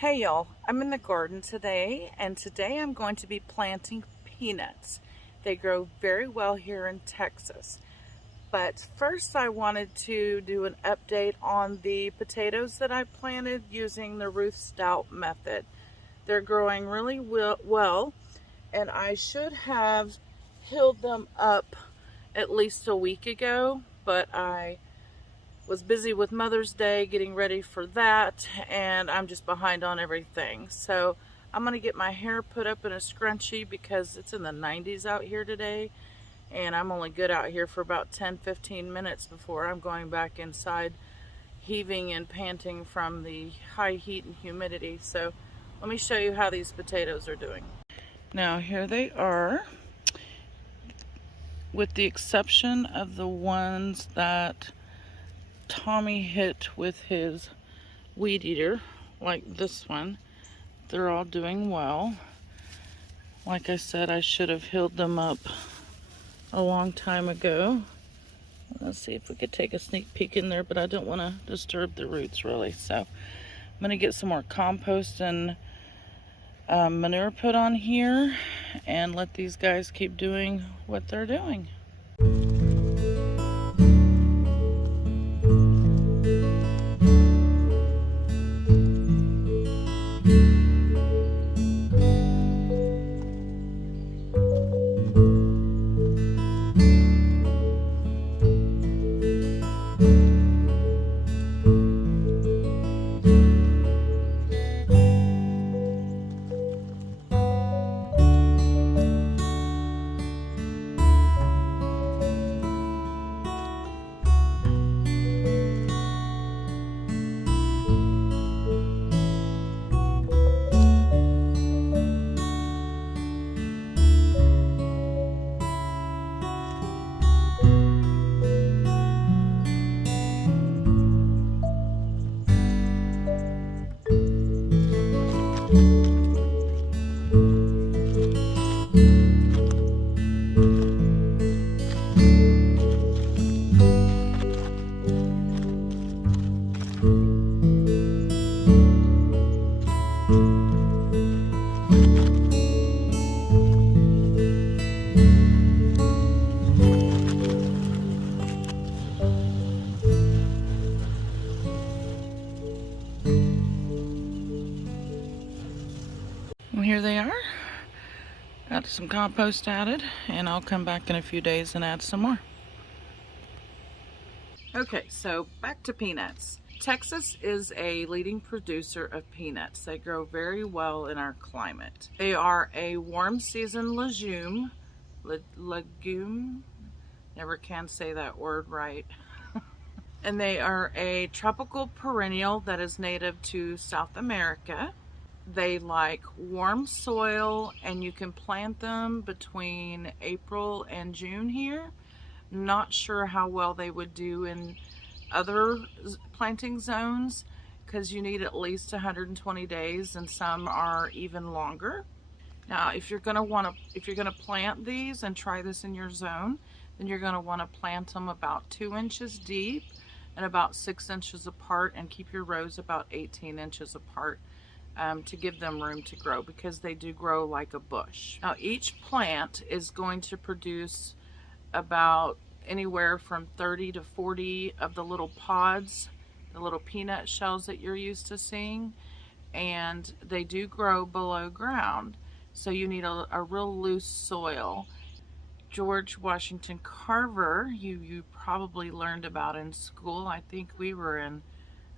Hey y'all, I'm in the garden today, and today I'm going to be planting peanuts. They grow very well here in Texas. But first I wanted to do an update on the potatoes that I planted using the Ruth stout method. They're growing really well, and I should have healed them up at least a week ago, but I was busy with Mother's Day getting ready for that, and I'm just behind on everything. So I'm gonna get my hair put up in a scrunchie because it's in the 90s out here today, and I'm only good out here for about 10-15 minutes before I'm going back inside, heaving and panting from the high heat and humidity. So let me show you how these potatoes are doing. Now here they are, with the exception of the ones that Tommy hit with his weed eater, like this one. They're all doing well. Like I said, I should have healed them up a long time ago. Let's see if we could take a sneak peek in there, but I don't want to disturb the roots really. So I'm going to get some more compost and manure put on here and let these guys keep doing what they're doing. And here they are. Got some compost added, and I'll come back in a few days and add some more. Okay, so back to peanuts. Texas is a leading producer of peanuts. They grow very well in our climate. They are a warm season legume. Never can say that word right. And they are a tropical perennial that is native to South America. They like warm soil, and you can plant them between April and June here. Not sure how well they would do in other planting zones because you need at least 120 days, and some are even longer. Now, if you're gonna plant these and try this in your zone, then you're gonna want to plant them about 2 inches deep and about 6 inches apart, and keep your rows about 18 inches apart. To give them room to grow, because they do grow like a bush. Now each plant is going to produce about anywhere from 30 to 40 of the little pods, the little peanut shells that you're used to seeing, and they do grow below ground, so you need a real loose soil. George Washington Carver, you probably learned about in school. I think we were in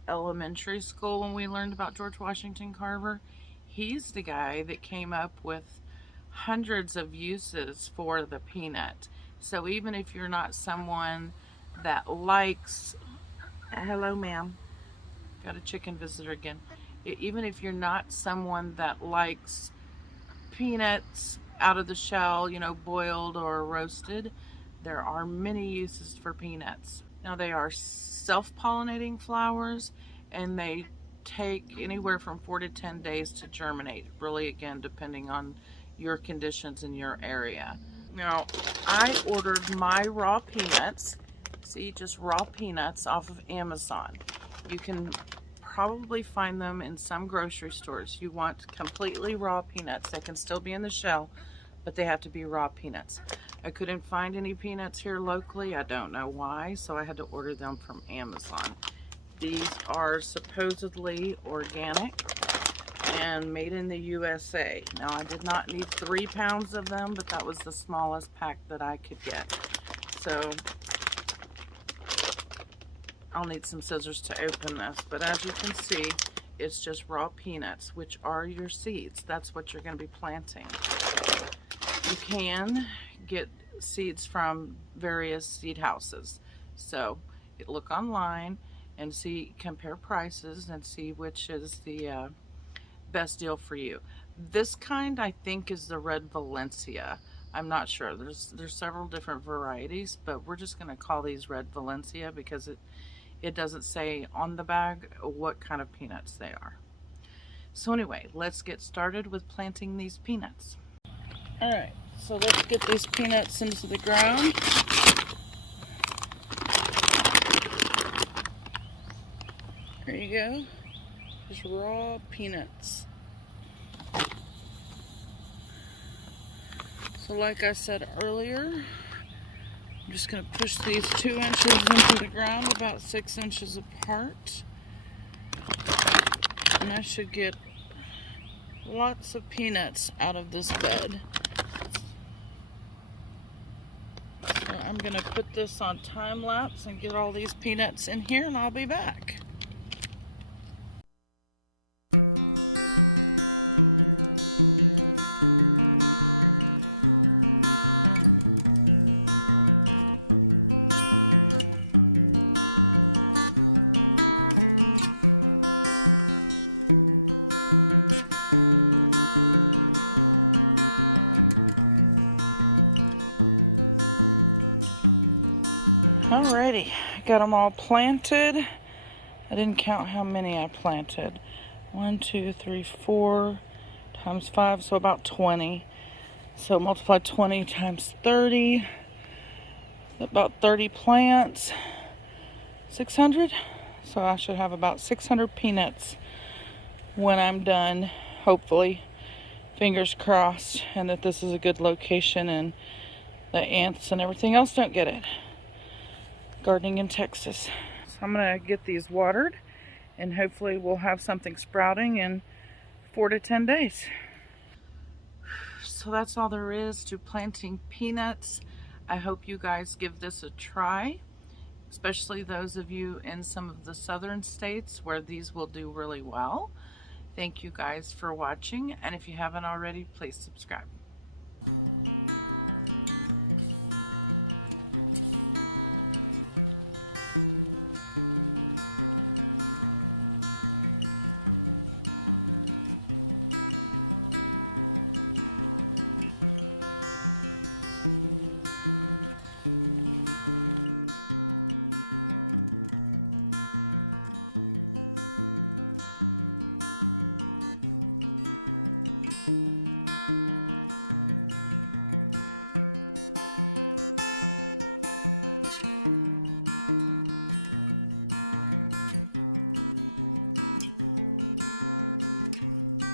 elementary school when we learned about George Washington Carver. He's the guy that came up with hundreds of uses for the peanut. So even if you're not someone that likes, hello ma'am, got a chicken visitor again. Even if you're not someone that likes peanuts out of the shell, you know, boiled or roasted, there are many uses for peanuts. Now they are self-pollinating flowers, and they take anywhere from 4 to 10 days to germinate, really, again, depending on your conditions in your area. Now, I ordered my raw peanuts, see, just raw peanuts off of Amazon. You can probably find them in some grocery stores. You want completely raw peanuts. They can still be in the shell, but they have to be raw peanuts. I couldn't find any peanuts here locally. I don't know why, so I had to order them from Amazon. These are supposedly organic and made in the USA. Now, I did not need 3 pounds of them, but that was the smallest pack that I could get. So I'll need some scissors to open this, but as you can see, it's just raw peanuts, which are your seeds. That's what you're going to be planting. You can get seeds from various seed houses. So look online and compare prices and see which is the best deal for you. This kind, I think, is the red Valencia. I'm not sure. There's several different varieties, but we're just going to call these red Valencia because it doesn't say on the bag what kind of peanuts they are. So anyway, let's get started with planting these peanuts. Alright, so let's get these peanuts into the ground. There you go. Just raw peanuts. So like I said earlier, I'm just going to push these 2 inches into the ground, about 6 inches apart. And I should get lots of peanuts out of this bed. So I'm going to put this on time lapse and get all these peanuts in here, and I'll be back. Alrighty, I got them all planted. I didn't count how many I planted. 1, 2, 3, 4 times 5, so about 20. So multiply 20 times 30, about 30 plants, 600. So I should have about 600 peanuts when I'm done, hopefully. Fingers crossed, and that this is a good location and the ants and everything else don't get it. Gardening in Texas. So I'm gonna get these watered and hopefully we'll have something sprouting in 4 to 10 days. So that's all there is to planting peanuts. I hope you guys give this a try, especially those of you in some of the southern states where these will do really well. Thank you guys for watching, and if you haven't already, please subscribe.